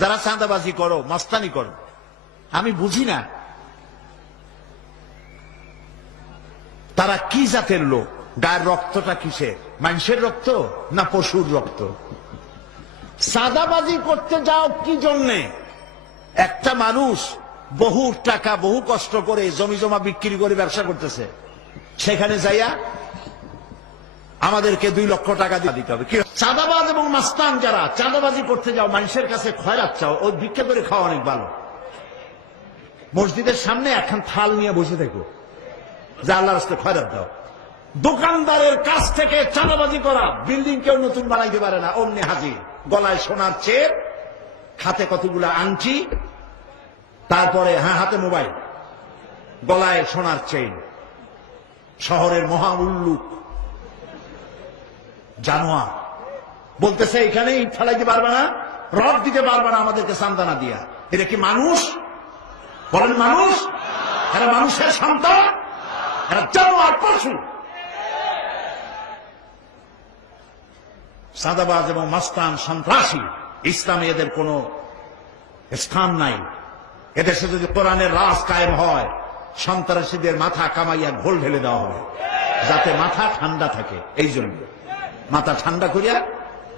যারা চাঁদাবাজি করো, মস্তানি করো, আমি বুঝি না তারা কি জাতের লোক, গায়ের রক্তটা কিসের, মানুষের রক্ত না পশুর রক্ত? চাঁদাবাজি করতে যাও কি জন্যে? একটা মানুষ বহু টাকা বহু কষ্ট করে জমি জমা বিক্রি করে ব্যবসা করতেছে, সেখানে যাইয়া আমাদেরকে 2 লক্ষ টাকা দিতে হবে। কি চাঁদাবাজ এবং মাস্তান যারা চাঁদাবাজি করতে যাও, মানুষের কাছে খয়রাত চাও, ওই ভিক্ষা করে খাওয়া অনেক ভালো। মসজিদের সামনে এখন থাল নিয়ে বসে থাকো, যা আল্লাহর রাস্তায় খয়রাত দাও। দোকানদারের কাছ থেকে চাঁদাবাজি করা, বিল্ডিং কেউ নতুন বানাইতে পারে না, অমনি হাজির। গলায় সোনার চেন, হাতে কতগুলা আংটি, তারপরে হাতে মোবাইল, গলায় সোনার চেন। শহরের মহা উল্লুক জানোয়ার বলতেছে এখানে ইট ফেলাইতে পারবে না, রড দিতে পারবে না আমাদেরকে সান্দানা দিয়া। এটা কি মানুষ? বলেন মানুষ? এরা মানুষের সন্তান? এরা জানোয়ার, পশু। চাঁদাবাজ এবং মাস্তান সন্ত্রাসী, ইসলামে এদের কোনো স্থান নাই। এদেশে যদি কোরআনের রাজ কায়েম হয়, সন্ত্রাসীদের মাথা কামাইয়া ঘোল ঢেলে দেওয়া হবে, যাতে মাথা ঠান্ডা থাকে। এই জন্য মাথা ঠান্ডা করিয়া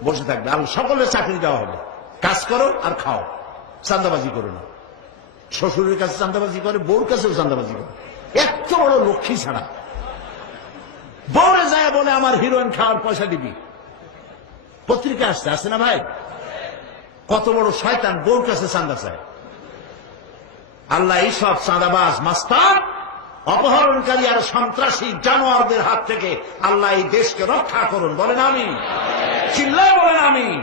বসে থাকবে। আর সকলের চাকরি দেওয়া হবে, কাজ করো আর খাও, চাঁদাবাজি করো না। শ্বশুরের কাছে চাঁদাবাজি করে, বউর কাছেও চাঁদাবাজি করে। এত বড় লক্ষ্মী ছাড়া বউরে যায় বলে আমার হিরোইন খাওয়ার পয়সা দিবি। পত্রিকা আসছে না ভাই? কত বড় শয়তান, বউর কাছে চাঁদা চায়। আল্লাহ এইসব চাঁদাবাজ, মাস্তান, অপহরণকারী আর সন্ত্রাসী জানোয়ারদের হাত থেকে আল্লাহ এই দেশকে রক্ষা করুন। বলেন আমিন। চিল্লায় বলেন আমিন।